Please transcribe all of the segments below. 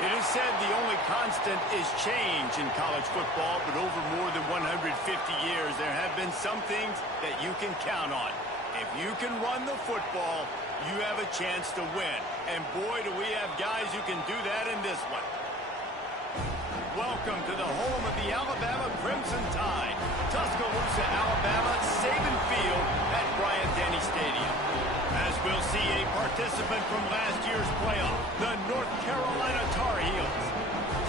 It is said the only constant is change in college football, but over more than 150 years, there have been some things that you can count on. If you can run the football, you have a chance to win. And boy, do we have guys who can do that in this one. Welcome to the home of the Alabama Crimson Tide. Tuscaloosa, Alabama, Saban Field at Bryant-Denny Stadium. As we'll see a participant from last year's playoff, the North Carolina Tar Heels,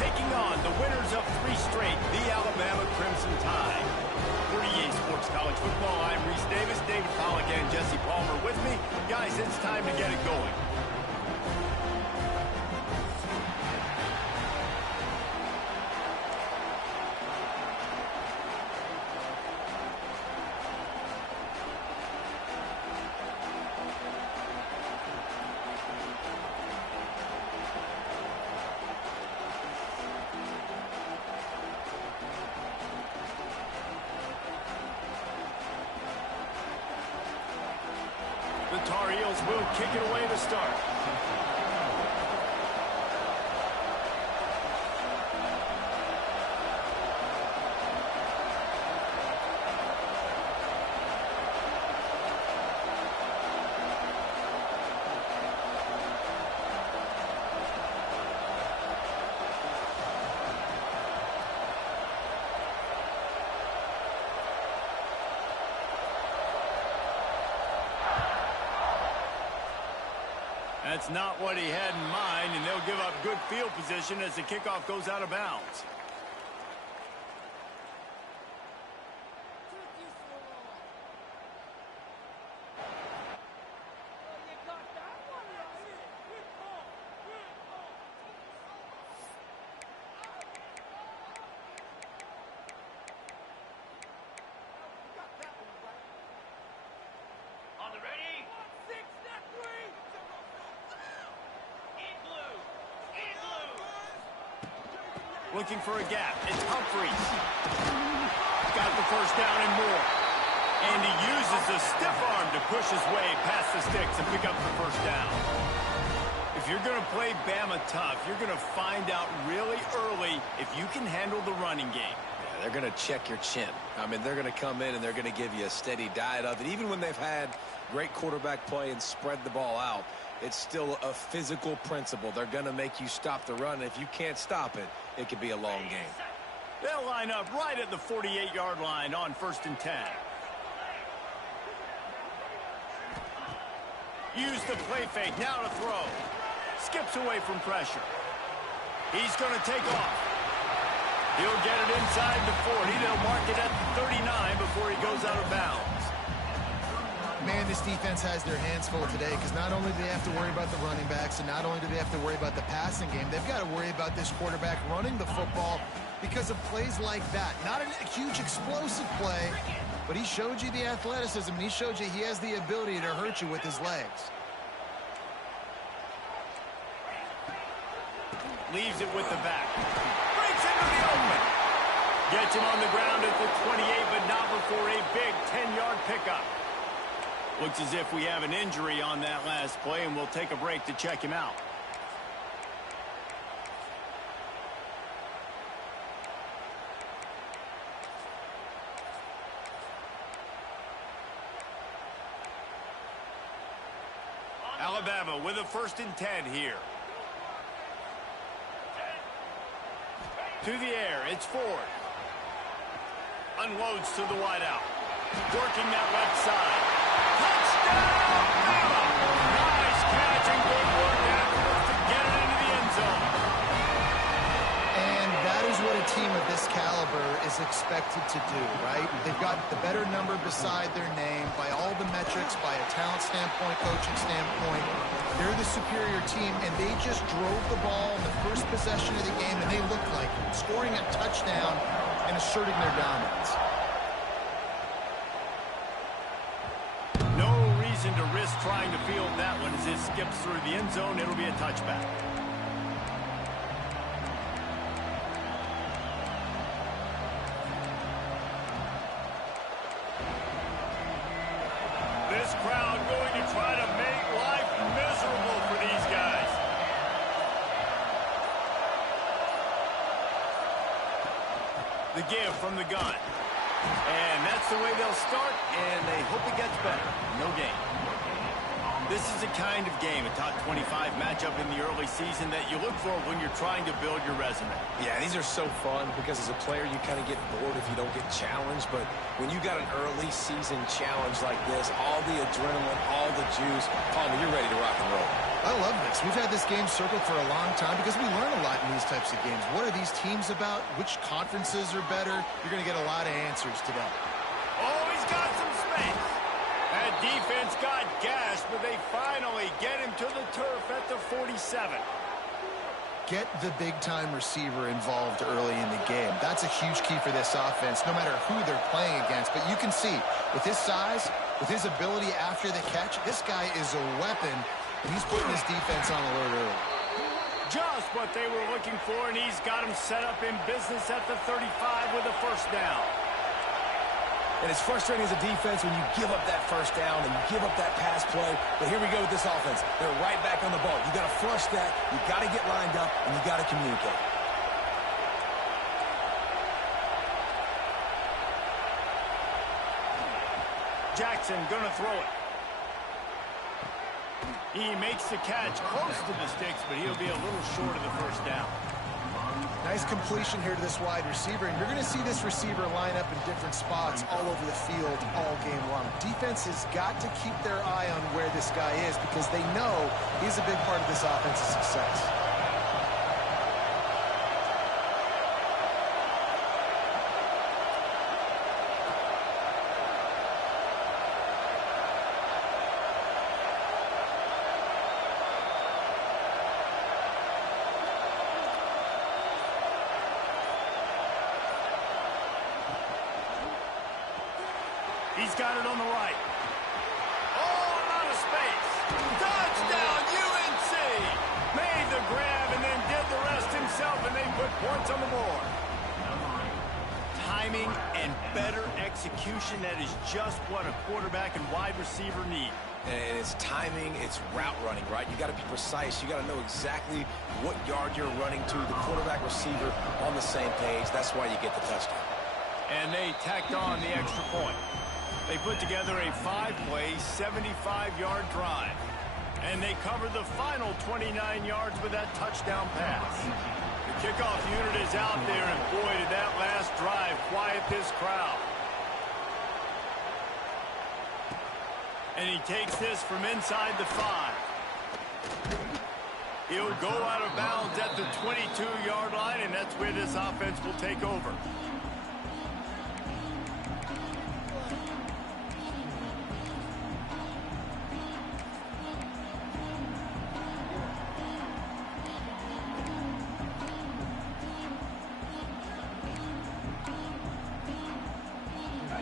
taking on the winners of 3 straight, the Alabama Crimson Tide. For EA Sports College Football, I'm Reese Davis, David Pollack, and Jesse Palmer with me. Guys, it's time to get it going. The Tar Heels will kick it away to start. That's not what he had in mind, and they'll give up good field position as the kickoff goes out of bounds. Looking for a gap. It's Humphries. Got the first down and more. And he uses the stiff arm to push his way past the sticks and pick up the first down. If you're going to play Bama tough, you're going to find out really early if you can handle the running game. Yeah, they're going to check your chin. I mean, they're going to come in and they're going to give you a steady diet of it. Even when they've had great quarterback play and spread the ball out, it's still a physical principle. They're going to make you stop the run. If you can't stop it, it could be a long game. They'll line up right at the 48-yard line on 1st and 10. Use the play fake. Now to throw. Skips away from pressure. He's going to take off. He'll get it inside the 40. They'll mark it at the 39 before he goes out of bounds. Man, this defense has their hands full today because not only do they have to worry about the running backs and not only do they have to worry about the passing game, they've got to worry about this quarterback running the football because of plays like that. Not a huge explosive play, but he showed you the athleticism. He showed you he has the ability to hurt you with his legs. Leaves it with the back. Breaks into the open. Gets him on the ground at the 28, but not before a big 10-yard pickup. Looks as if we have an injury on that last play, and we'll take a break to check him out. Alabama with a 1st and 10 here. To the air, it's Ford. Unloads to the wideout. Working that left side. Touchdown, Bama! Nice catch and good work afterwards to get it into the end zone. And that is what a team of this caliber is expected to do, right? They've got the better number beside their name by all the metrics, by a talent standpoint, coaching standpoint. They're the superior team, and they just drove the ball in the first possession of the game, and they looked like it, scoring a touchdown and asserting their dominance. To risk trying to field that one as it skips through the end zone. It'll be a touchback. This crowd going to try to make life miserable for these guys. The give from the gun. And that's the way they'll start, and they hope it gets better. No gain. This is the kind of game, a top 25 matchup in the early season that you look for when you're trying to build your resume. Yeah, these are so fun because as a player, you kind of get bored if you don't get challenged. But when you got an early season challenge like this, all the adrenaline, all the juice, Palmer, you're ready to rock and roll. I love this. We've had this game circled for a long time because we learn a lot in these types of games. What are these teams about? Which conferences are better? You're going to get a lot of answers today. Oh, he's got some space. That defense got gashed, but they finally get him to the turf at the 47. Get the big-time receiver involved early in the game. That's a huge key for this offense, no matter who they're playing against. But you can see, with his size, with his ability after the catch, this guy is a weapon, and he's putting his defense on alert early. Just what they were looking for, and he's got him set up in business at the 35 with a first down. And it's frustrating as a defense when you give up that first down and you give up that pass play. But here we go with this offense. They're right back on the ball. You got to flush that. You got to get lined up, and you got to communicate. Jackson gonna throw it. He makes the catch close to the sticks, but he'll be a little short of the first down. Nice completion here to this wide receiver, and you're going to see this receiver line up in different spots all over the field all game long. Defense has got to keep their eye on where this guy is because they know he's a big part of this offense's success. He's got it on the right. Oh, out of space. Touchdown, UNC! Made the grab and then did the rest himself, and they put points on the board. Timing and better execution, that is just what a quarterback and wide receiver need. And it's timing, it's route running, right? You got to be precise. You got to know exactly what yard you're running to. The quarterback receiver on the same page. That's why you get the touchdown. And they tacked on the extra point. They put together a 5-play, 75-yard drive. And they covered the final 29 yards with that touchdown pass. The kickoff unit is out there, and boy, did that last drive quiet this crowd. And he takes this from inside the 5. He'll go out of bounds at the 22-yard line, and that's where this offense will take over.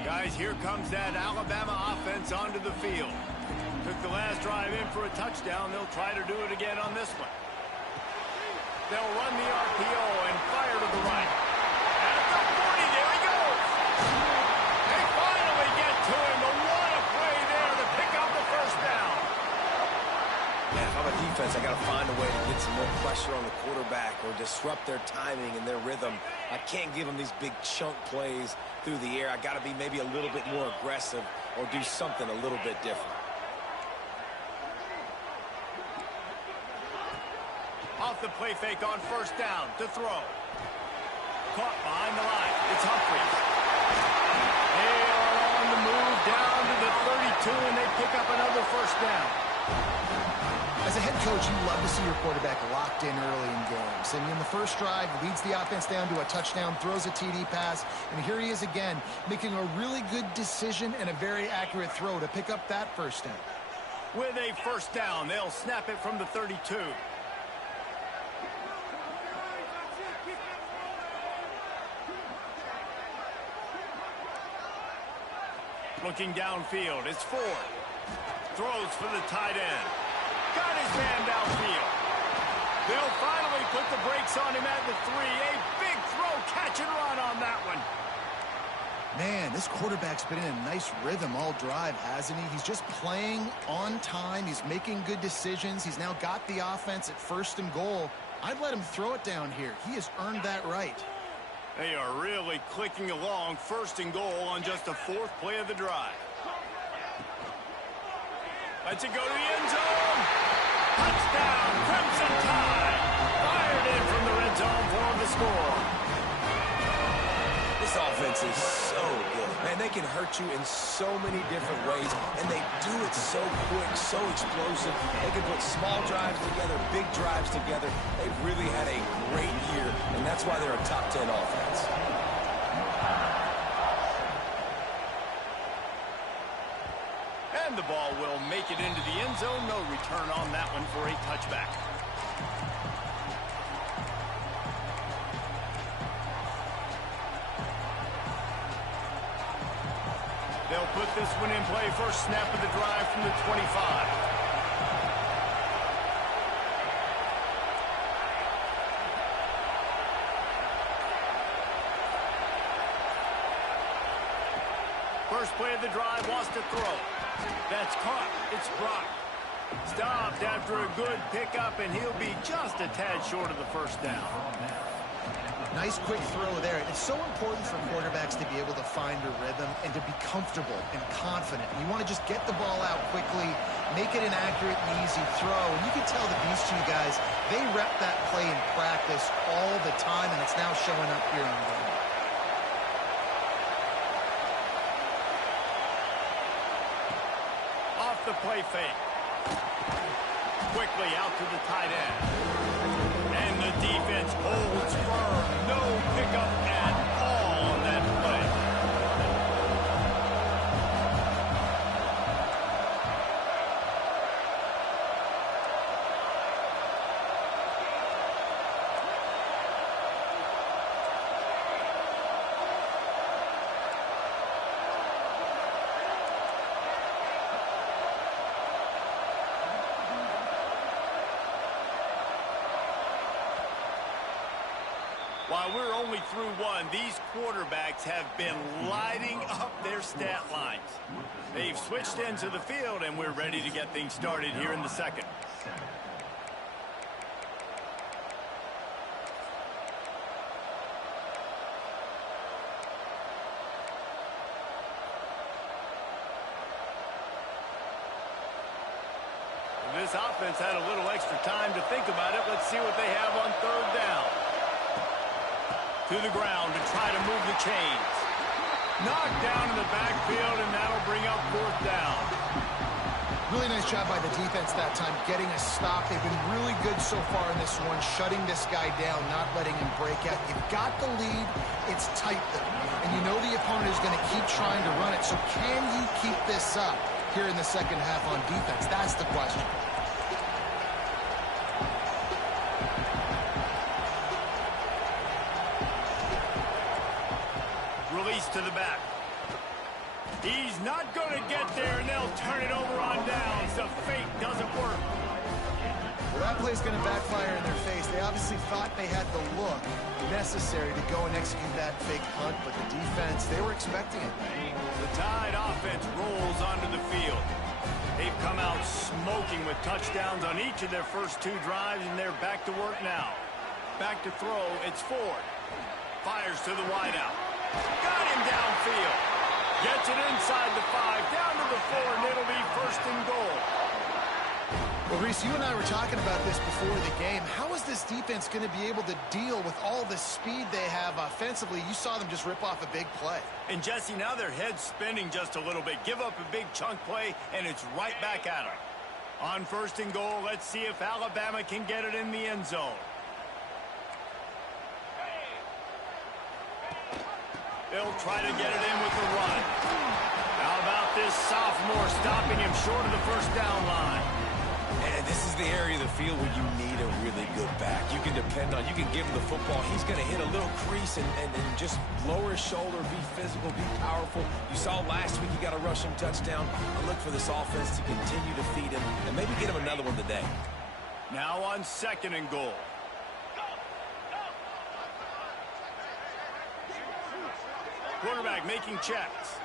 Guys, here comes that Alabama offense onto the field. Took the last drive in for a touchdown. They'll try to do it again on this one. They'll run the RPO and fire to the right. At the 40, there he goes. They finally get to him. But what a play there to pick up the first down. Man, if I'm a defense, I got to find a way to get some more pressure on the quarterback or disrupt their timing and their rhythm. I can't give them these big chunk plays through the air. I got to be maybe a little bit more aggressive or do something a little bit different. Off the play fake on first down to throw. Caught behind the line. It's Humphries. They are on the move down to the 32, and they pick up another first down. As a head coach, you love to see your quarterback locked in early in games. And in the first drive, leads the offense down to a touchdown, throws a TD pass, and here he is again, making a really good decision and a very accurate throw to pick up that first down. With a first down, they'll snap it from the 32. Looking downfield, it's Ford. Throws for the tight end. Got his man downfield. They'll finally put the brakes on him at the 3. A big throw, catch and run on that one. Man, this quarterback's been in a nice rhythm all drive, hasn't he? He's just playing on time. He's making good decisions. He's now got the offense at 1st and goal. I'd let him throw it down here. He has earned that right. They are really clicking along, 1st and goal on just the 4th play of the drive. Lets it go to the end zone. Touchdown, Crimson Tide. Fired in from the red zone for the score. This offense is so good. Man, they can hurt you in so many different ways, and they do it so quick, so explosive. They can put small drives together, big drives together. They've really had a great year, and that's why they're a top 10 offense. And the ball will make it into the end zone. No return on that one for a touchback. They'll put this one in play. First snap of the drive from the 25. First play of the drive, wants to throw. That's caught. It's blocked. Stopped after a good pickup, and he'll be just a tad short of the first down. Nice quick throw there. It's so important for quarterbacks to be able to find a rhythm and to be comfortable and confident. You want to just get the ball out quickly, make it an accurate and easy throw. And you can tell that these two guys, they rep that play in practice all the time, and it's now showing up here in the game. Off the play fake. Quickly out to the tight end. And the defense holds firm. No pickup at all on that play. While we're only through one, these quarterbacks have been lighting up their stat lines. They've switched into the field, and we're ready to get things started here in the second. This offense had a little extra time to think about it. Let's see what they have on 3rd down. To the ground to try to move the chains. Knocked down in the backfield, and that'll bring up 4th down. Really nice job by the defense that time, getting a stop. They've been really good so far in this one, shutting this guy down, not letting him break out. You've got the lead. It's tight, though. And you know the opponent is going to keep trying to run it. So can you keep this up here in the second half on defense? That's the question. To the back. He's not going to get there, and they'll turn it over on downs. The fake doesn't work. Well, that play's going to backfire in their face. They obviously thought they had the look necessary to go and execute that fake punt, but the defense, they were expecting it. The Tide offense rolls onto the field. They've come out smoking with touchdowns on each of their first 2 drives, and they're back to work now. Back to throw. It's Ford. Fires to the wideout. Got him downfield. Gets it inside the 5, down to the 4, and it'll be 1st and goal. Well, Reese, you and I were talking about this before the game. How is this defense going to be able to deal with all the speed they have offensively? You saw them just rip off a big play. And, Jesse, now their head's spinning just a little bit. Give up a big chunk play, and it's right back at them. On 1st and goal, let's see if Alabama can get it in the end zone. They'll try to get it in with the run. How about this sophomore stopping him short of the 1st down line? And this is the area of the field where you need a really good back. You can depend on, you can give him the football. He's going to hit a little crease and just lower his shoulder, be physical, be powerful. You saw last week he got a rushing touchdown. I look for this offense to continue to feed him and maybe get him another one today. Now on 2nd and goal. Quarterback making checks.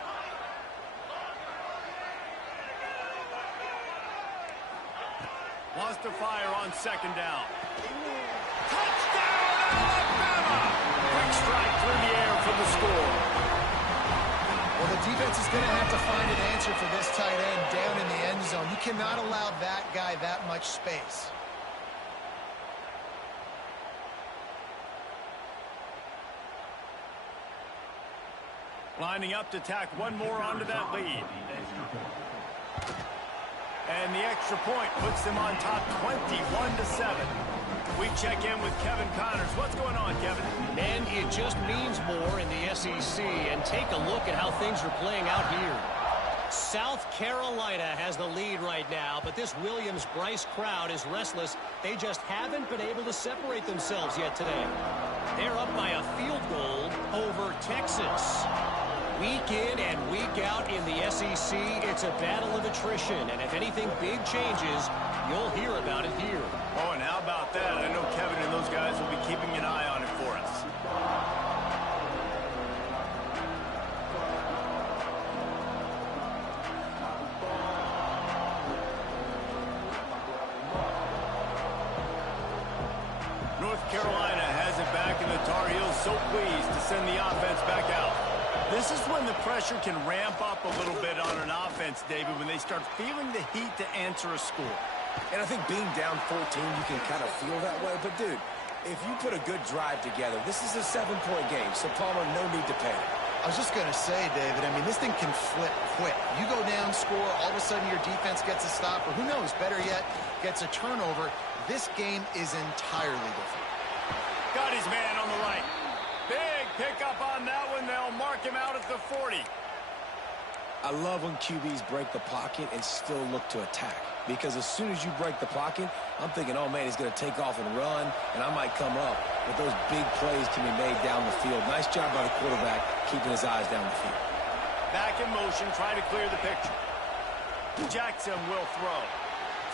Wants to fire on 2nd down. Touchdown, Alabama! Quick strike through the of the score. Well, the defense is going to have to find an answer for this tight end down in the end zone. You cannot allow that guy that much space. Lining up to tack one more onto that lead. And the extra point puts them on top 21-7. We check in with Kevin Connors. What's going on, Kevin? Man, it just means more in the SEC. And take a look at how things are playing out here. South Carolina has the lead right now, but this Williams-Brice crowd is restless. They just haven't been able to separate themselves yet today. They're up by a field goal over Texas. Week in and week out in the SEC, it's a battle of attrition. And if anything big changes, you'll hear about it here. Oh, and how about that? I know Kevin and those guys will be keeping an eye on it for us. North Carolina has it back, and the Tar Heels so pleased to send the offense back out. This is when the pressure can ramp up a little bit on an offense, David, when they start feeling the heat to answer a score. And I think being down 14, you can kind of feel that way. But, dude, if you put a good drive together, this is a 7-point game, so Palmer, no need to panic. I was just going to say, David, I mean, this thing can flip quick. You go down, score, all of a sudden your defense gets a stop, or who knows, better yet, gets a turnover. This game is entirely different. Got his man on the right. Big pickup on that one. They'll mark him out at the 40. I love when QBs break the pocket and still look to attack. Because as soon as you break the pocket, I'm thinking, oh, man, he's going to take off and run, and I might come up. But those big plays can be made down the field. Nice job by the quarterback keeping his eyes down the field. Back in motion, trying to clear the picture. Jackson will throw.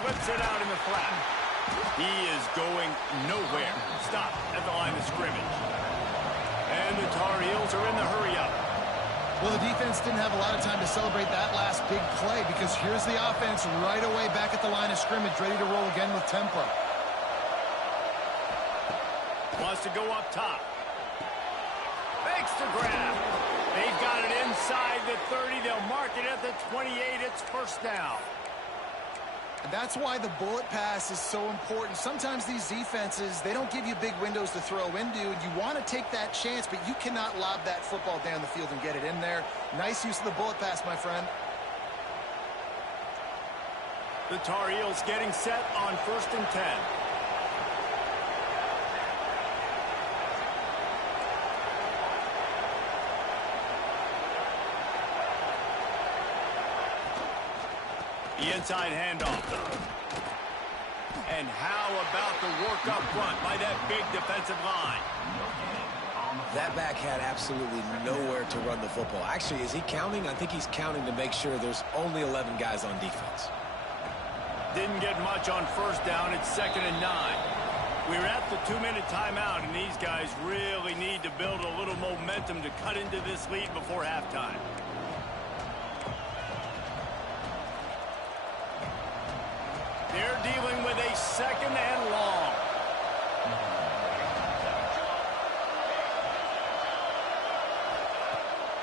Flips it out in the flat. He is going nowhere. Stop at the line of scrimmage. And the Tar Heels are in the hurry-up. Well, the defense didn't have a lot of time to celebrate that last big play because here's the offense right away back at the line of scrimmage, ready to roll again with tempo. Wants to go up top. Makes the grab. They've got it inside the 30. They'll mark it at the 28. It's first down. And that's why the bullet pass is so important. Sometimes these defenses, they don't give you big windows to throw into, and you want to take that chance, but you cannot lob that football down the field and get it in there. Nice use of the bullet pass, my friend. The Tar Heels getting set on 1st and 10. The inside handoff. And how about the work up front by that big defensive line? That back had absolutely nowhere to run the football. Actually, is he counting? I think he's counting to make sure there's only 11 guys on defense. Didn't get much on first down. It's 2nd and 9. We're at the 2-minute timeout, and these guys really need to build a little momentum to cut into this lead before halftime. They're dealing with a 2nd and long.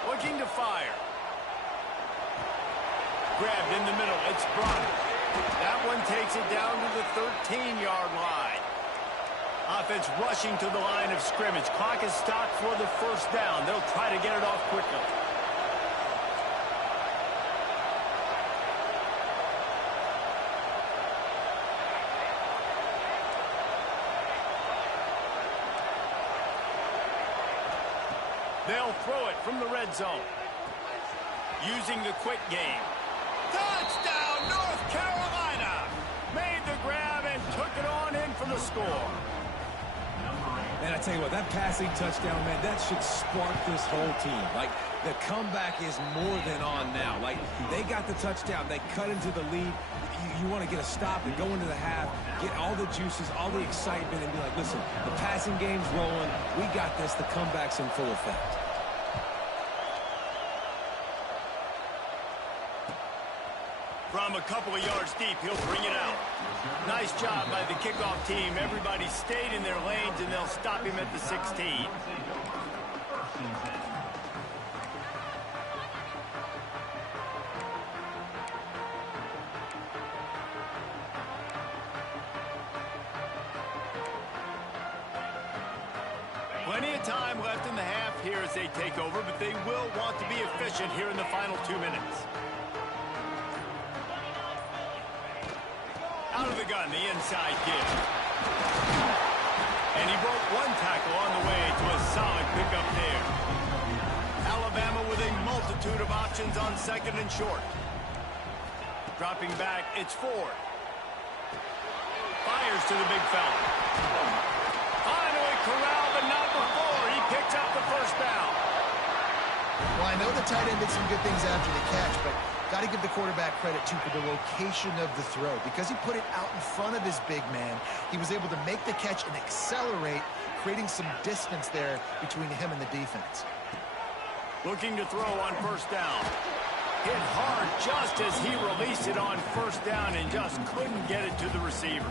Looking to fire. Grabbed in the middle. It's Bronner. That one takes it down to the 13-yard line. Offense rushing to the line of scrimmage. Clock is stopped for the first down. They'll try to get it off quickly. They'll throw it from the red zone. Using the quick game. Touchdown, North Carolina! Made the grab and took it on in for the score. And I tell you what, that passing touchdown, man, that should spark this whole team. Like, the comeback is more than on now. Like, they got the touchdown. They cut into the lead. You want to get a stop and go into the half, get all the juices, all the excitement, and be like, listen, the passing game's rolling. We got this. The comeback's in full effect. From a couple of yards deep, he'll bring it out. Nice job by the kickoff team. Everybody stayed in their lanes, and they'll stop him at the 16. Plenty of time left in the half here as they take over, but they will want to be efficient here in the final 2 minutes. Out of the gun, the inside give. And he broke one tackle on the way to a solid pickup there. Alabama with a multitude of options on second and short. Dropping back, it's Ford. Fires to the big fella. Finally corralled, but not before. He picks up the first down. Well, I know the tight end did some good things after the catch, but got to give the quarterback credit, too, for the location of the throw. Because he put it out in front of his big man, he was able to make the catch and accelerate, creating some distance there between him and the defense. Looking to throw on first down. Hit hard just as he released it on first down and just couldn't get it to the receiver.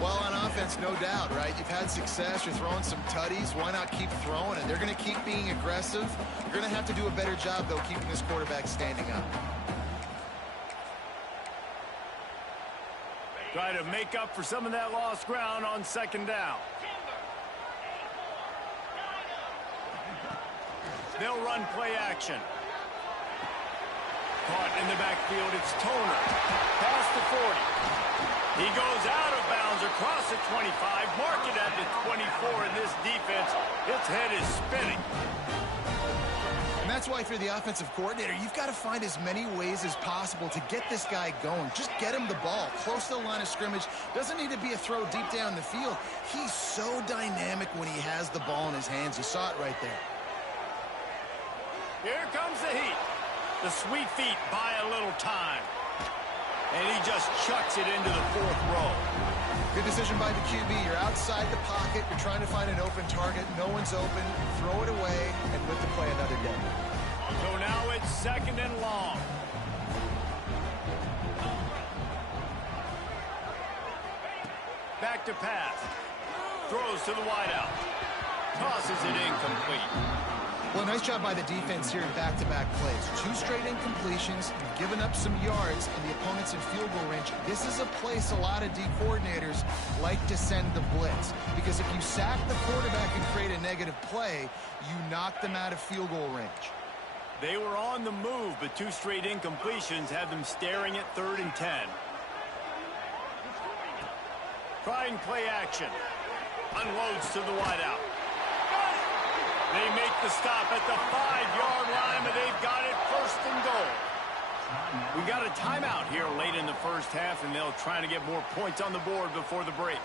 Well, on offense, no doubt, right? You've had success. You're throwing some tutties. Why not keep throwing? And they're going to keep being aggressive. You're going to have to do a better job, though, keeping this quarterback standing up. Try to make up for some of that lost ground on second down. They'll run play action. Caught in the backfield, it's Toner. Past the 40. He goes out of bounds across the 25, mark it at the 24, and this defense, its head is spinning. And that's why, for the offensive coordinator, you've got to find as many ways as possible to get this guy going. Just get him the ball close to the line of scrimmage. Doesn't need to be a throw deep down the field. He's so dynamic when he has the ball in his hands. You saw it right there. Here comes the heat. The sweet feet buy a little time. And he just chucks it into the fourth row. Good decision by the QB. You're outside the pocket. You're trying to find an open target. No one's open. Throw it away and live to play another day. So now it's second and long. Back to pass. Throws to the wideout. Tosses it incomplete. Well, nice job by the defense here in back-to-back plays. 2 straight incompletions. You've given up some yards, and the opponent's in field goal range. This is a place a lot of D coordinators like to send the blitz. Because if you sack the quarterback and create a negative play, you knock them out of field goal range. They were on the move, but 2 straight incompletions had them staring at 3rd and 10. Trying play action. Unloads to the wideout. They make the stop at the 5-yard line, but they've got it 1st and goal. We got a timeout here late in the first half, and they'll try to get more points on the board before the break.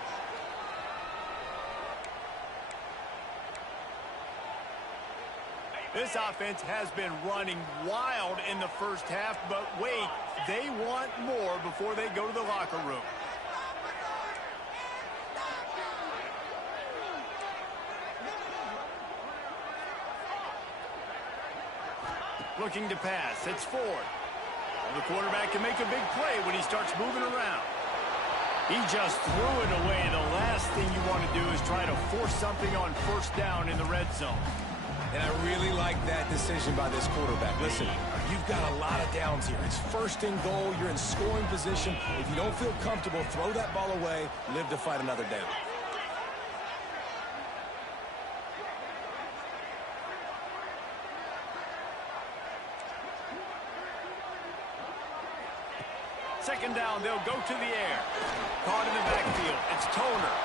This offense has been running wild in the first half, but wait, they want more before they go to the locker room. Looking to pass. It's Ford. The quarterback can make a big play when he starts moving around. He just threw it away. The last thing you want to do is try to force something on first down in the red zone. And I really like that decision by this quarterback. Listen, you've got a lot of downs here. It's 1st and goal. You're in scoring position. If you don't feel comfortable, throw that ball away. Live to fight another down. Second down, they'll go to the air. Caught in the backfield. It's Toner.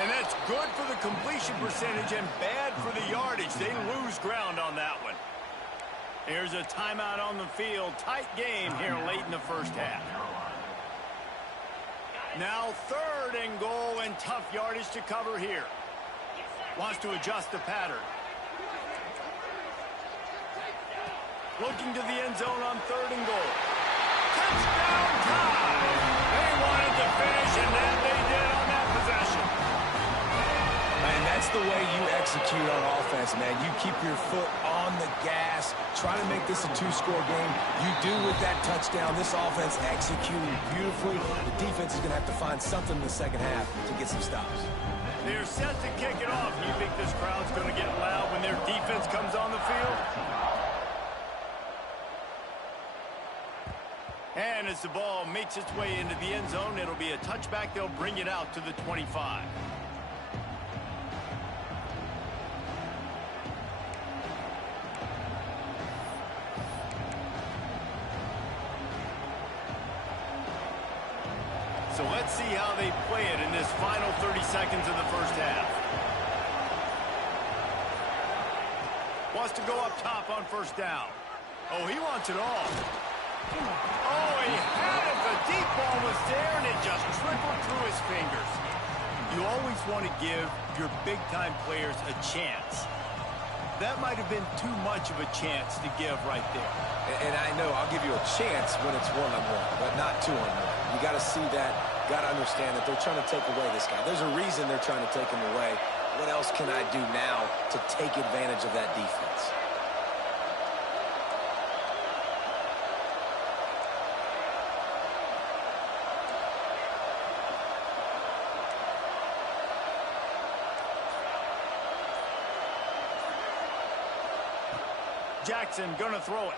And that's good for the completion percentage and bad for the yardage. They lose ground on that one. Here's a timeout on the field. Tight game here late in the first half. Now 3rd and goal and tough yardage to cover here. Wants to adjust the pattern. Looking to the end zone on 3rd and goal. Touchdown time! They wanted to finish, and that they did on that possession. Man, that's the way you execute on offense, man. You keep your foot on the gas. Try to make this a 2-score game. You do with that touchdown. This offense executing beautifully. The defense is going to have to find something in the second half to get some stops. They're set to kick it off. You think this crowd's going to get loud when their defense comes on the field? And as the ball makes its way into the end zone, it'll be a touchback. They'll bring it out to the 25. So let's see how they play it in this final 30 seconds of the first half. Wants to go up top on first down. Oh, he wants it all. Oh, he had it. The deep ball was there, and it just trickled through his fingers. You always want to give your big-time players a chance. That might have been too much of a chance to give right there. And I know I'll give you a chance when it's one-on-one, but not two-on-one. You got to see that, got to understand that they're trying to take away this guy. There's a reason they're trying to take him away. What else can I do now to take advantage of that defense? Jackson gonna throw it.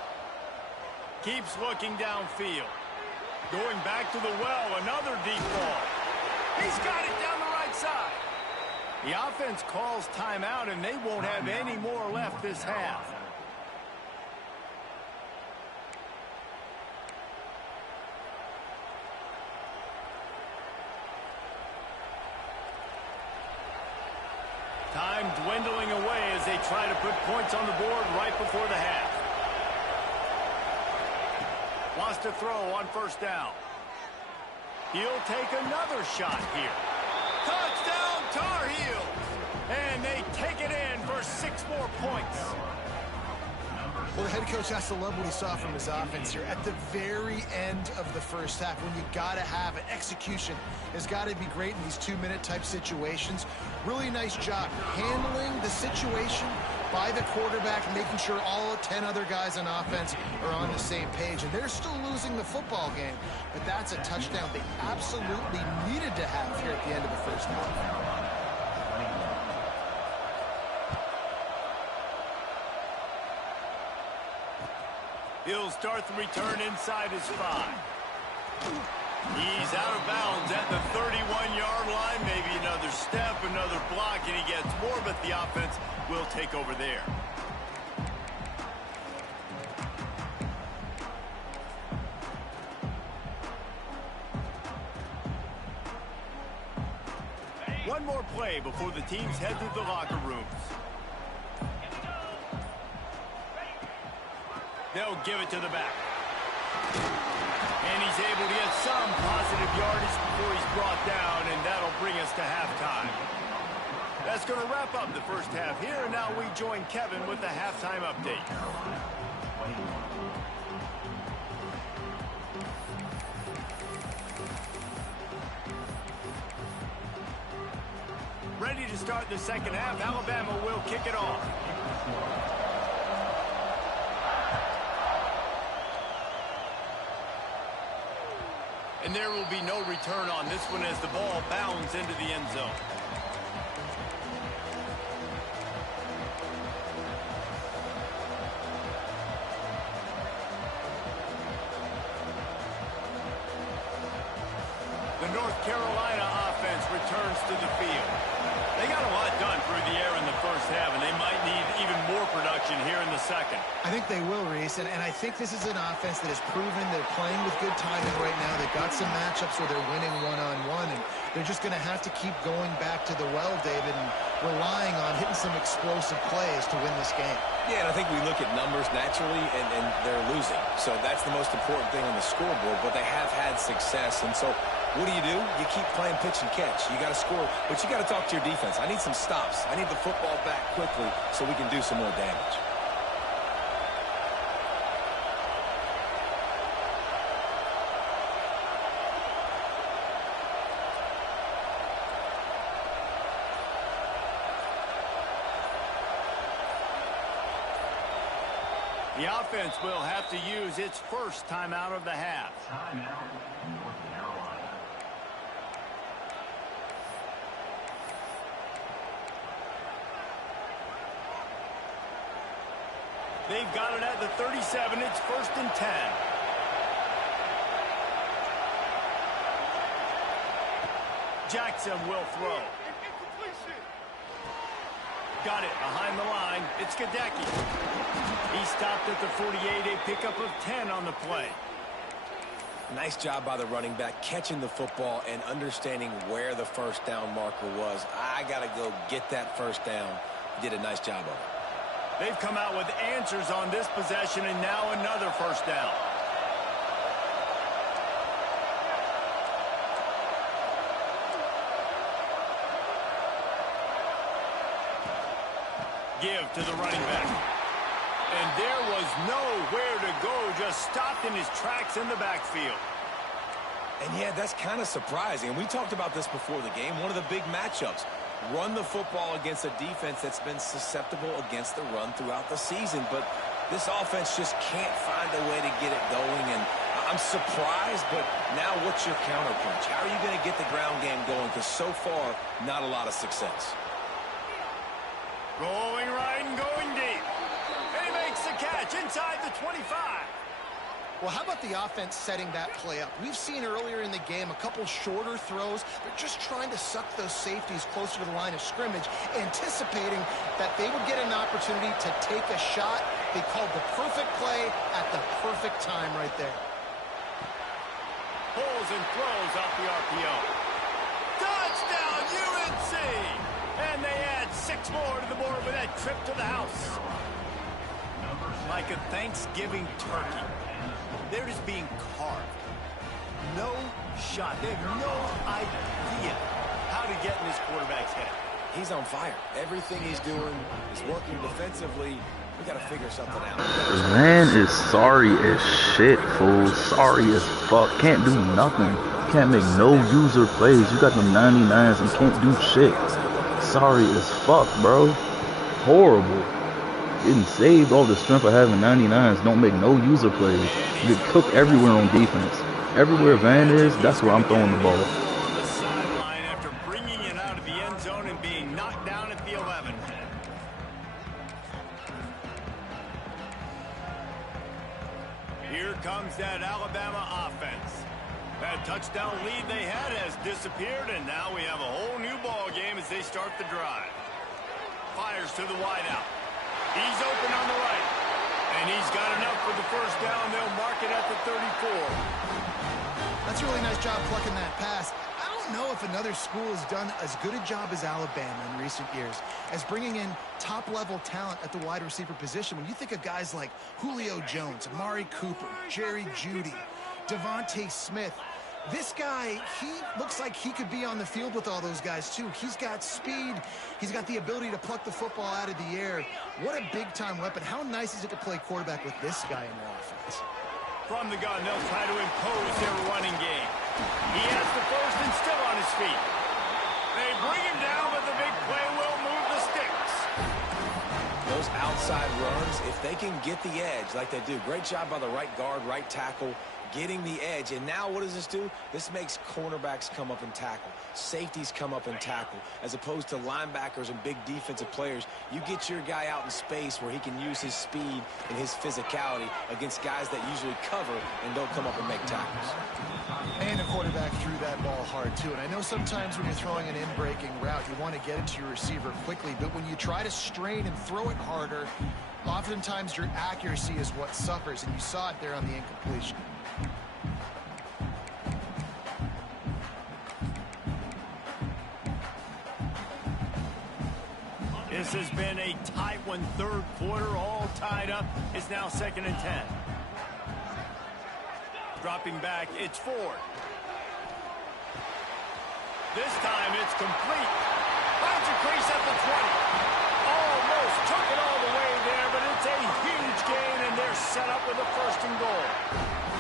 Keeps looking downfield. Going back to the well, another deep ball. He's got it down the right side. The offense calls timeout, and they won't have any more left this half. Time dwindling away as they try to put points on the board right before the half. Wants to throw on first down. He'll take another shot here. Touchdown, Tar Heels! And they take it in for 6 more points. Well, the head coach has to love what he saw from his offense here at the very end of the first half, when you got to have it. Execution has got to be great in these 2-minute type situations. Really nice job handling the situation by the quarterback, making sure all 10 other guys on offense are on the same page. And they're still losing the football game, but that's a touchdown they absolutely needed to have here at the end of the first half. He'll start the return inside his 5. He's out of bounds at the 31-yard line. Maybe another step, another block, and he gets more, but the offense will take over there. One more play before the teams head to the locker rooms. They'll give it to the back. And he's able to get some positive yardage before he's brought down, and that'll bring us to halftime. That's going to wrap up the first half here, and now we join Kevin with the halftime update. Ready to start the second half. Alabama will kick it off. And there will be no return on this one as the ball bounds into the end zone. The North Carolina offense returns to the field. They got a lot done through the air in the first half, and they might need even more production here in the second. I think they will, Reese, and I think this is an offense that has proven they're playing with good timing right now. They've got some matchups where they're winning one-on-one, and they're just going to have to keep going back to the well, David, and relying on hitting some explosive plays to win this game. Yeah, and I think we look at numbers naturally, and they're losing. So that's the most important thing on the scoreboard, but they have had success, and so what do? You keep playing pitch and catch. You got to score, but you got to talk to your defense. I need some stops. I need the football back quickly so we can do some more damage. The offense will have to use its first timeout of the half. Timeout, North Carolina. They've got it at the 37. It's 1st and 10. Jackson will throw. Got it behind the line. It's Gadecki. He stopped at the 48, a pickup of 10 on the play. Nice job by the running back, catching the football and understanding where the first down marker was. I got to go get that first down. He did a nice job of it. They've come out with answers on this possession, and now another first down. Give to the running back. And there was nowhere to go, just stopped in his tracks in the backfield. And yeah, that's kind of surprising. And we talked about this before the game. One of the big matchups. Run the football against a defense that's been susceptible against the run throughout the season. But this offense just can't find a way to get it going. And I'm surprised, but now what's your counterpunch? How are you going to get the ground game going? Because so far, not a lot of success. Going right and going deep. He makes the catch inside the 25. Well, how about the offense setting that play up? We've seen earlier in the game a couple shorter throws. They're just trying to suck those safeties closer to the line of scrimmage, anticipating that they would get an opportunity to take a shot. They called the perfect play at the perfect time right there. Pulls and throws off the RPO. Touchdown, UNC! And they add 6 more to the board with that trip to the house. Like a Thanksgiving turkey. They're just being carved. No shot. They have no idea how to get in this quarterback's head. He's on fire. Everything he's doing is working defensively. We got to figure something out. Man is sorry as shit, fool. Sorry as fuck. Can't do nothing. Can't make no user plays. You got them 99s and can't do shit. Sorry as fuck, bro. Horrible. Getting saved all the strength of having 99s. Don't make no user plays. You get cooked everywhere on defense. Everywhere Van is, that's where I'm throwing the ball. On the sideline after bringing it out of the end zone and being knocked down at the 11. Here comes that Alabama offense. That touchdown lead they had has disappeared, and now we have a whole new ball game as they start the drive. Fires to the wideout. He's open on the right. And he's got enough for the first down. They'll mark it at the 34. That's a really nice job plucking that pass. I don't know if another school has done as good a job as Alabama in recent years as bringing in top-level talent at the wide receiver position. When you think of guys like Julio Jones, Amari Cooper, Jerry Jeudy, Devontae Smith, this guy, he looks like he could be on the field with all those guys, too. He's got speed. He's got the ability to pluck the football out of the air. What a big-time weapon. How nice is it to play quarterback with this guy in their offense? From the gun, they'll try to impose their running game. He has the first and still on his feet. They bring him down, but the big play will move the sticks. Those outside runs, if they can get the edge like they do, great job by the right guard, right tackle, getting the edge. And now what does this do? This makes cornerbacks come up and tackle. Safeties come up and tackle. As opposed to linebackers and big defensive players, you get your guy out in space where he can use his speed and his physicality against guys that usually cover and don't come up and make tackles. And the quarterback threw that ball hard, too. And I know sometimes when you're throwing an in-breaking route, you want to get it to your receiver quickly. But when you try to strain and throw it harder, oftentimes your accuracy is what suffers. And you saw it there on the incompletion. This has been a tight one, third quarter, all tied up. It's now 2nd and 10. Dropping back, it's Ford. This time it's complete. Finds a crease at the 20. Almost took it all the way there, but it's a huge gain, and they're set up with a 1st and goal.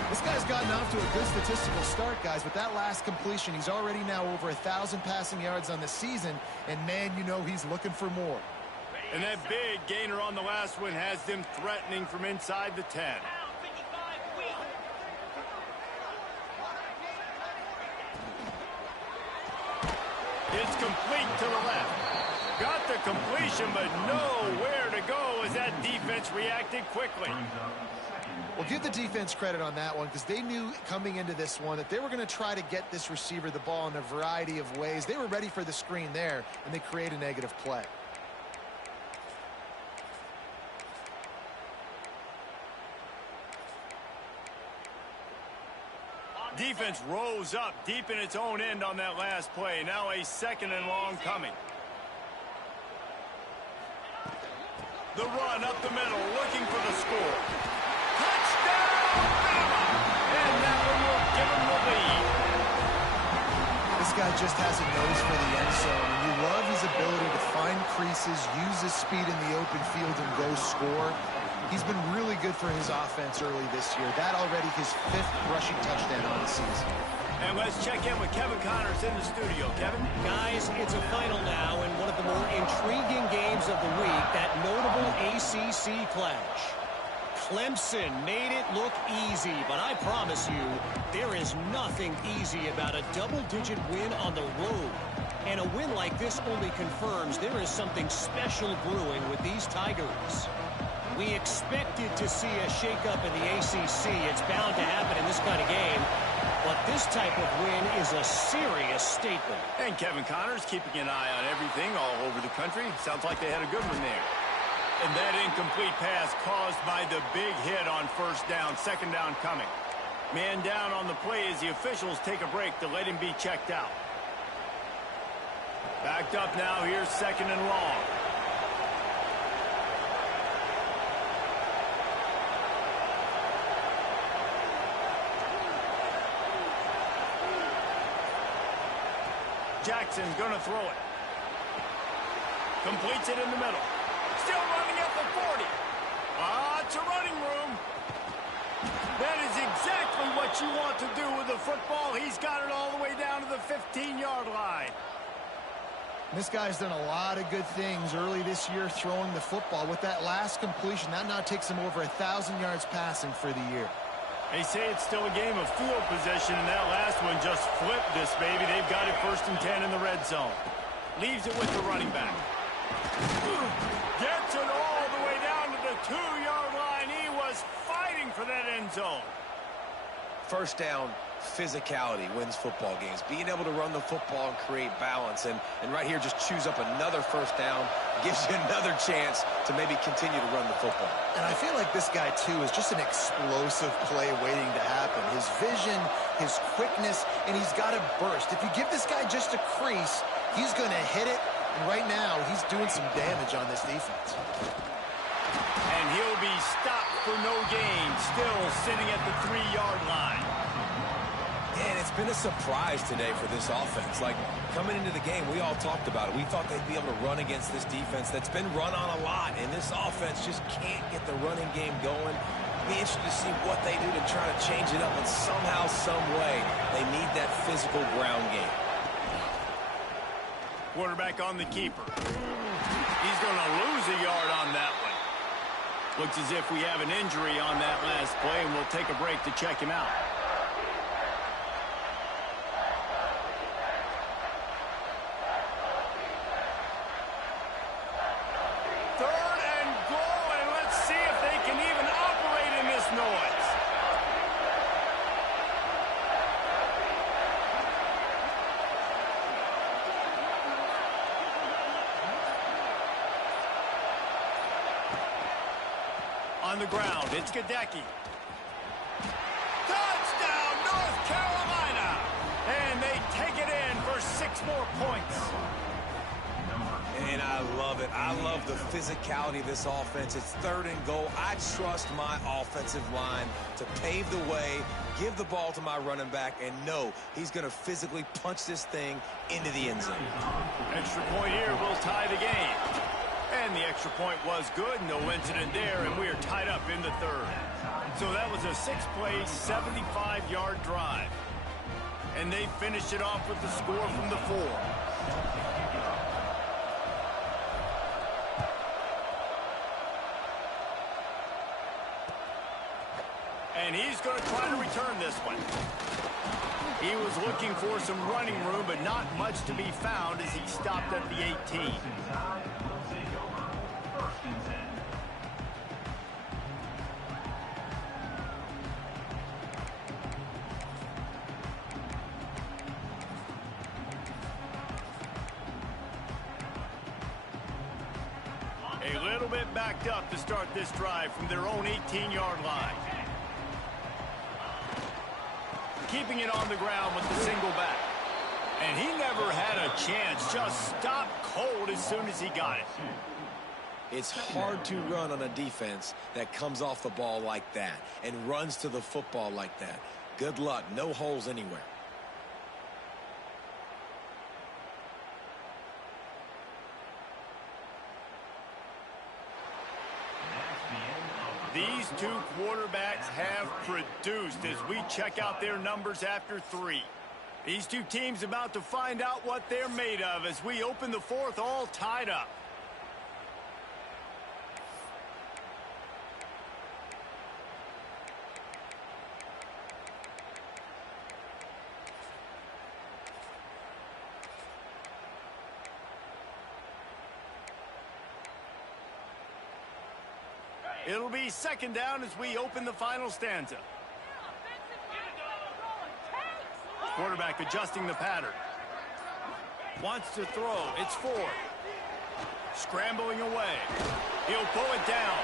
This guy's gotten off to a good statistical start, guys. With that last completion, he's already now over 1,000 passing yards on the season. And, man, you know he's looking for more. And that big gainer on the last one has them threatening from inside the 10. It's complete to the left. Got the completion, but nowhere to go as that defense reacted quickly. Well, give the defense credit on that one because they knew coming into this one that they were going to try to get this receiver the ball in a variety of ways. They were ready for the screen there, and they create a negative play. defense rose up deep in its own end on that last play. Now a 2nd and long coming. The run up the middle, looking for the score. Touchdown, Bama! And that one will give them the lead. This guy just has a nose for the end zone. And you love his ability to find creases, use his speed in the open field, and go score. He's been really good for his offense early this year. That already his 5th rushing touchdown on the season. And let's check in with Kevin Connors in the studio. Kevin? Guys, it's a final now in one of the more intriguing games of the week, that notable ACC clash. Clemson made it look easy, but I promise you, there is nothing easy about a double-digit win on the road. And a win like this only confirms there is something special brewing with these Tigers. We expected to see a shakeup in the ACC. It's bound to happen in this kind of game. But this type of win is a serious statement. And Kevin Connors keeping an eye on everything all over the country. Sounds like they had a good one there. And that incomplete pass caused by the big hit on 1st down, 2nd down coming. Man down on the play as the officials take a break to let him be checked out. Backed up now, here's 2nd and long. Jackson gonna throw it. Completes it in the middle. Still running at the 40. It's a running room. That is exactly what you want to do with the football. He's got it all the way down to the 15-yard line. This guy's done a lot of good things early this year throwing the football. With that last completion, that now takes him over 1,000 yards passing for the year. They say it's still a game of field position, and that last one just flipped this baby. They've got it 1st and 10 in the red zone. Leaves it with the running back. Gets it all the way down to the 2-yard line. He was fighting for that end zone. 1st down, physicality wins football games. Being able to run the football and create balance. And right here, just choose up another 1st down. Gives you another chance to maybe continue to run the football. And I feel like this guy, too, is just an explosive play waiting to happen. His vision, his quickness, and he's got a burst. If you give this guy just a crease, he's going to hit it. And right now, he's doing some damage on this defense. And he'll be stopped for no gain, still sitting at the 3-yard line. And it's been a surprise today for this offense. Like, coming into the game, we all talked about it. We thought they'd be able to run against this defense that's been run on a lot, and this offense just can't get the running game going. Be interested to see what they do to try to change it up, but somehow, some way, they need that physical ground game. Quarterback on the keeper. He's going to lose a yard on that one. Looks as if we have an injury on that last play, and we'll take a break to check him out. On the ground, it's Gadecki. Touchdown, North Carolina! And they take it in for 6 more points. And I love it. I love the physicality of this offense. It's 3rd and goal. I trust my offensive line to pave the way, give the ball to my running back, and know he's going to physically punch this thing into the end zone. Extra point here will tie the game. And the extra point was good. No incident there, and we are tied up in the 3rd. So that was a 6-play, 75-yard drive. And they finished it off with the score from the 4. And he's going to try to return this one. He was looking for some running room, but not much to be found as he stopped at the 18. A little bit backed up to start this drive from their own 18-yard line. keeping it on the ground with the single back. And he never had a chance. Just stopped cold as soon as he got it. It's hard to run on a defense that comes off the ball like that and runs to the football like that. Good luck. No holes anywhere. These two quarterbacks have produced as we check out their numbers after 3. These two teams about to find out what they're made of as we open the fourth, all tied up. It'll be second down as we open the final stanza. Quarterback adjusting the pattern. Wants to throw. It's 4. Scrambling away. He'll pull it down.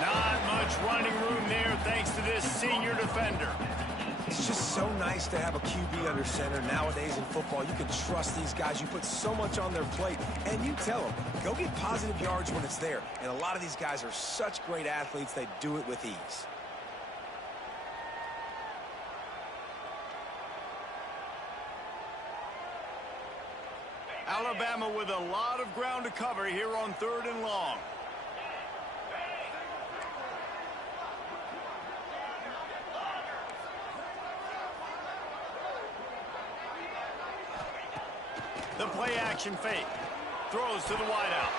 Not much running room there thanks to this senior defender. It's just so nice to have a QB under center. Nowadays in football, you can trust these guys. You put so much on their plate, and you tell them, go get positive yards when it's there. And a lot of these guys are such great athletes, they do it with ease. Alabama with a lot of ground to cover here on 3rd and long. The play action fake. Throws to the wideout.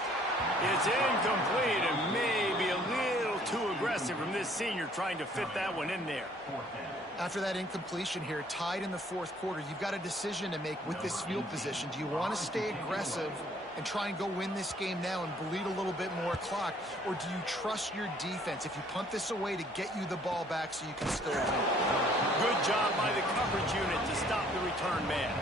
It's incomplete and maybe a little too aggressive from this senior trying to fit that one in there. After that incompletion here, tied in the 4th quarter, you've got a decision to make with this field position. Do you want to stay aggressive and try and go win this game now and bleed a little bit more clock, or do you trust your defense if you punt this away to get you the ball back so you can still win? Good job by the coverage unit to stop the return man.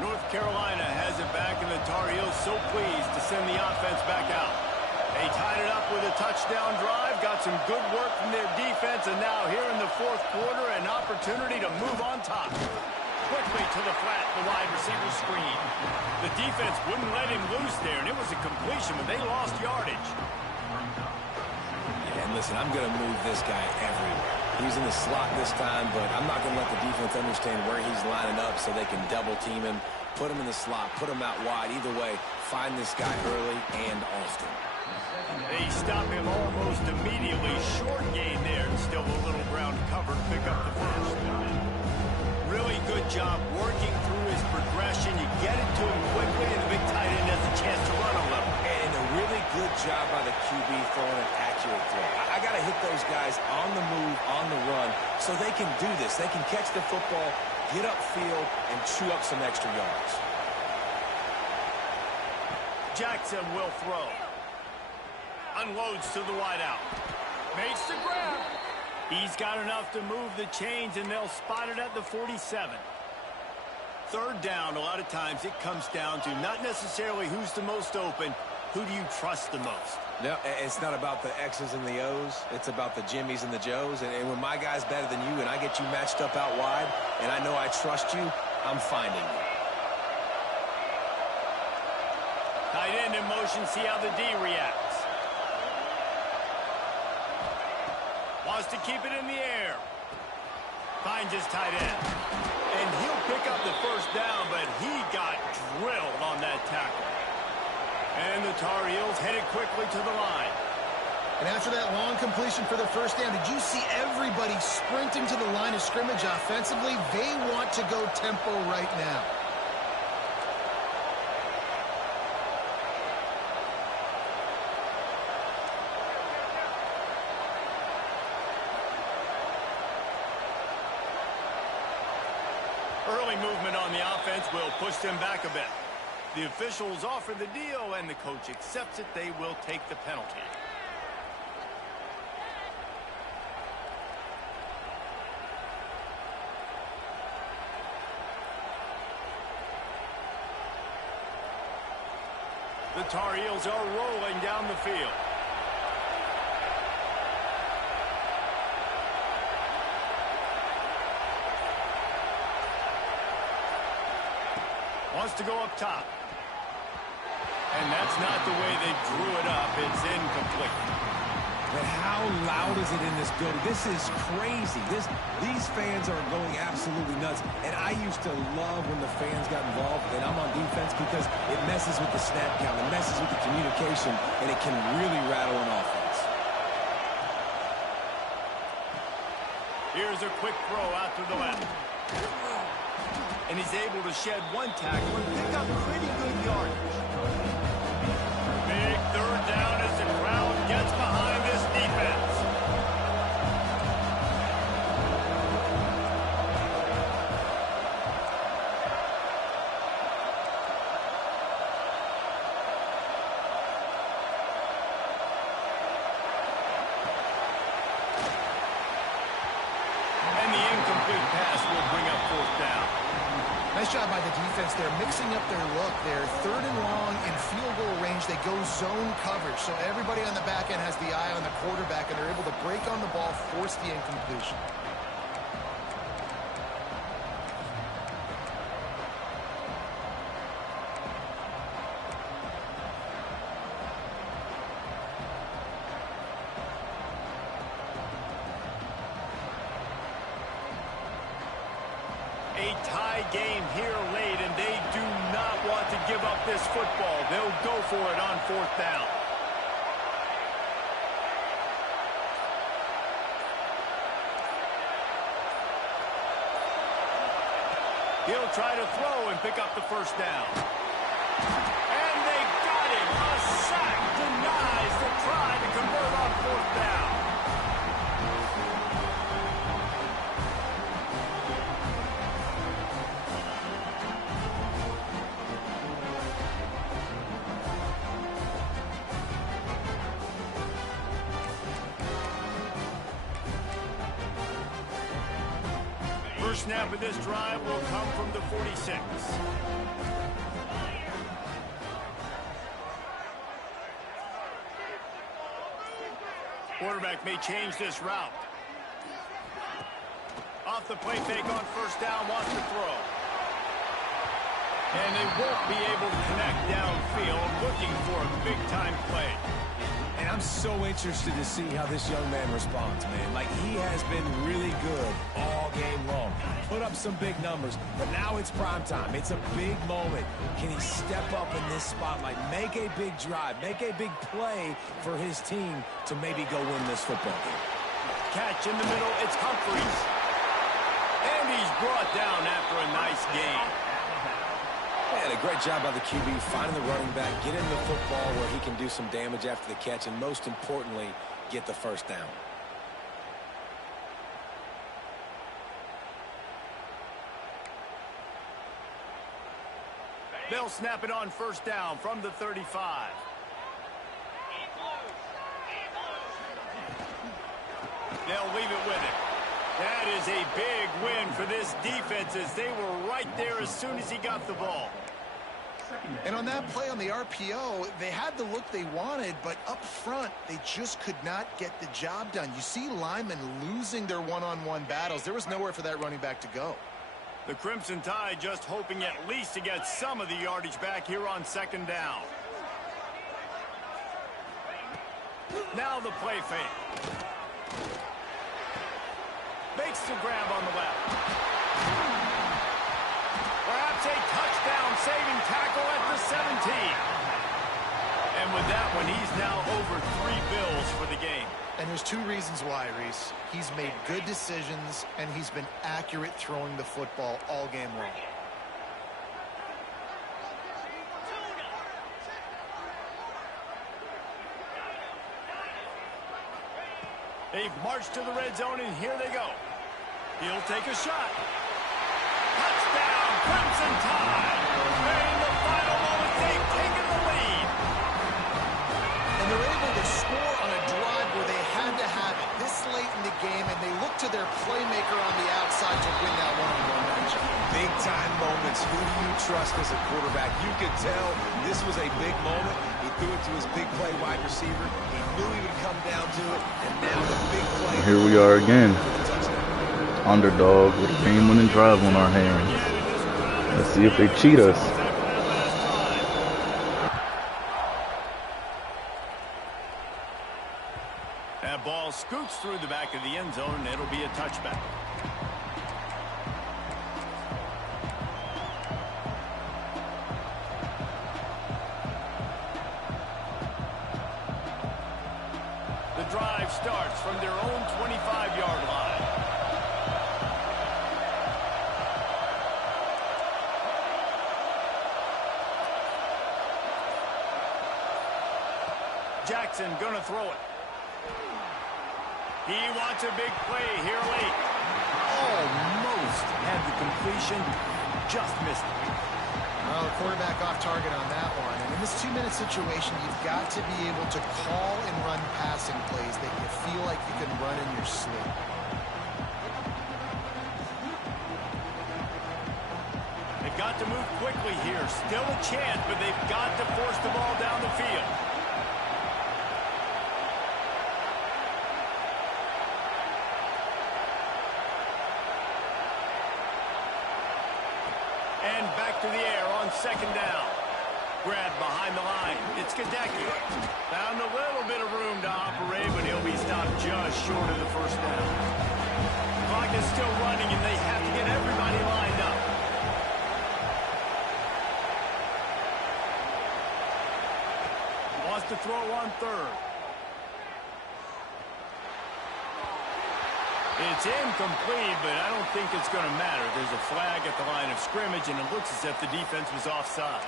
North Carolina has it back, and the Tar Heels so pleased to send the offense back out. They tied it up with a touchdown drive, got some good work from their defense, and now here in the 4th quarter, an opportunity to move on top. Quickly to the flat, the wide receiver screen. The defense wouldn't let him loose there, and it was a completion, but they lost yardage. Yeah, and listen, I'm going to move this guy everywhere. He's in the slot this time, but I'm not going to let the defense understand where he's lining up so they can double team him, put him in the slot, put him out wide. Either way, find this guy early and often. They stop him almost immediately. Short gain there, and still a little ground to cover to pick up the first. Really good job working through his progression. You get it to him quickly, and the big tight end has a chance to run a little. And a really good job by the QB throwing an accurate throw. I got to hit those guys on the move, on the run, so they can do this. They can catch the football, get upfield, and chew up some extra yards. Jackson will throw. Unloads to the wideout. Makes the grab. He's got enough to move the chains, and they'll spot it at the 47. 3rd down, a lot of times it comes down to not necessarily who's the most open, who do you trust the most? No, it's not about the X's and the O's. It's about the Jimmies and the Joes. And when my guy's better than you and I get you matched up out wide, and I know I trust you, I'm finding you. Tight end in motion, see how the D reacts. Wants to keep it in the air. Finds his tight end. And he'll pick up the first down, but he got drilled on that tackle. And the Tar Heels headed quickly to the line. And after that long completion for the first down, did you see everybody sprinting to the line of scrimmage offensively? They want to go tempo right now. Early movement on the offense will push them back a bit. The officials offer the deal, and the coach accepts it. They will take the penalty. The Tar Heels are rolling down the field. Wants to go up top. And that's not the way they drew it up. It's incomplete. But how loud is it in this building? This is crazy. These fans are going absolutely nuts. And I used to love when the fans got involved, and I'm on defense, because it messes with the snap count. It messes with the communication, and it can really rattle an offense. Here's a quick throw out to the left. And he's able to shed one tackle and pick up pretty good yardage. Big third down as the crowd gets behind this defense. And the incomplete pass will bring up fourth down. Nice job by the defense. They're mixing up their look. They're third and long in field goal range. They go zone coverage. So everybody on the back end has the eye on the quarterback, and they're able to break on the ball, force the incompletion. A tie game here late, and they do not want to give up this football. They'll go for it on fourth down. He'll try to throw and pick up the first down. And they got him. A sack denies the try to convert on fourth down. First snap of this drive will come from the 46. Quarterback may change this route. Off the play fake on first down, wants to throw. And they won't be able to connect downfield, looking for a big-time play. And I'm so interested to see how this young man responds, man. Like, he has been really good all game long. Put up some big numbers, but now it's prime time. It's a big moment. Can he step up in this spotlight, make a big drive, make a big play for his team to maybe go win this football game? Catch in the middle, it's Humphries. And he's brought down after a nice gain. And a great job by the QB finding the running back, getting the football where he can do some damage after the catch, and most importantly, get the first down. They'll snap it on first down from the 35. They'll leave it with it. That is a big win for this defense, as they were right there as soon as he got the ball. And on that play on the RPO, they had the look they wanted, but up front, they just could not get the job done. You see linemen losing their one-on-one battles. There was nowhere for that running back to go. The Crimson Tide just hoping at least to get some of the yardage back here on second down. Now the play fake. Makes the grab on the left. Perhaps a touchdown-saving tackle at the 17. And with that one, he's now over 3 bills for the game. And there's 2 reasons why, Reese. He's made good decisions, and he's been accurate throwing the football all game long. They've marched to the red zone, and here they go. He'll take a shot. Touchdown, Crimson Tide. And in the final moment, they've taken the lead. And they're able to score on a drive where they had to have it this late in the game, and they look to their playmaker on the outside to win that one-on-one matchup. Big-time moments. Who do you trust relaxed as a quarterback. You could tell this was a big moment. He threw it to his big play wide receiver. He knew he would come down to it, and now the big play. Here we are again. Underdog with a game-winning drive on our hands. Let's see if they cheat us. That ball scoots through the back of the end zone, and it'll be a touchback. The drive starts from their own 25-yard line. Jackson gonna throw it. He wants a big play here late. Almost had the completion, just missed it. Well, the quarterback off target on that one. And in this 2-minute situation, you've got to be able to call and run passing plays that you feel like you can run in your sleep. They've got to move quickly here. Still a chance, but they've got to force the ball down the field. And back to the air on second down. Grab behind the line. It's Gadecki. Found a little bit of room to operate, but he'll be stopped just short of the first down. Clock is still running, and they have to get everybody lined up. Wants to throw on third. It's incomplete, but I don't think it's going to matter. There's a flag at the line of scrimmage, and it looks as if the defense was offside.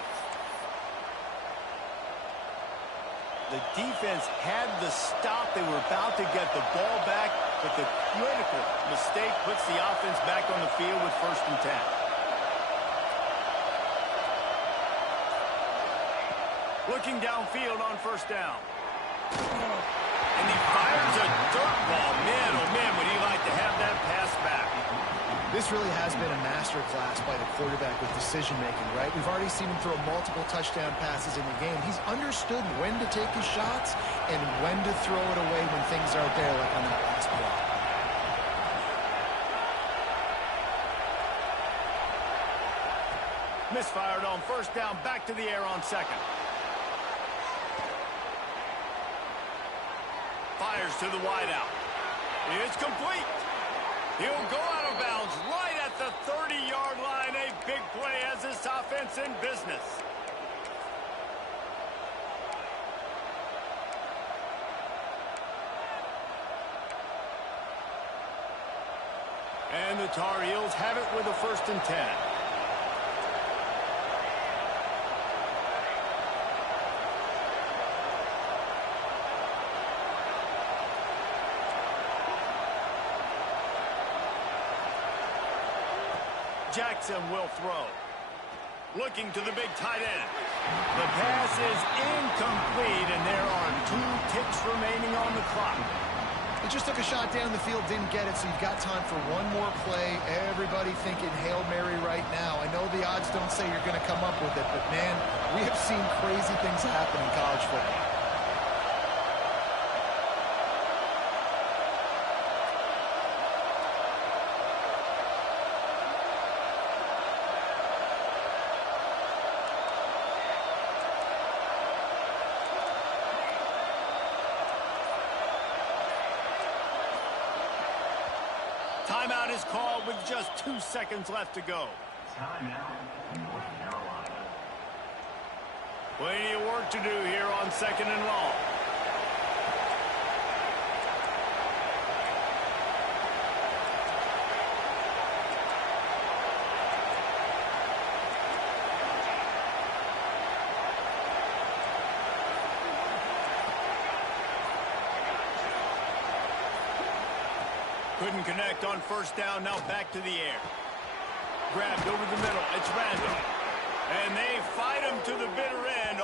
The defense had the stop. They were about to get the ball back, but the critical mistake puts the offense back on the field with 1st and 10. Looking downfield on 1st down. And he fires a dirt ball. Man, oh man, would he like to have that pass back. This really has been a masterclass by the quarterback with decision-making, right? We've already seen him throw multiple touchdown passes in the game. He's understood when to take his shots and when to throw it away when things aren't there, like on that last play. Misfired on 1st down, back to the air on 2nd. Fires to the wideout. It's complete. He'll go out of bounds right at the 30-yard line. A big play as this offense in business. And the Tar Heels have it with a 1st and 10. Jackson will throw. Looking to the big tight end. The pass is incomplete, and there are 2 ticks remaining on the clock. He just took a shot down the field, didn't get it, so you've got time for one more play. Everybody thinking Hail Mary right now. I know the odds don't say you're going to come up with it, but, man, we have seen crazy things happen in college football. Timeout is called with just 2 seconds left to go. Timeout, North Carolina. Plenty of work to do here on 2nd and long. Couldn't connect on 1st down. Now back to the air. Grabbed over the middle. It's Randall. And they fight him to the bitter end.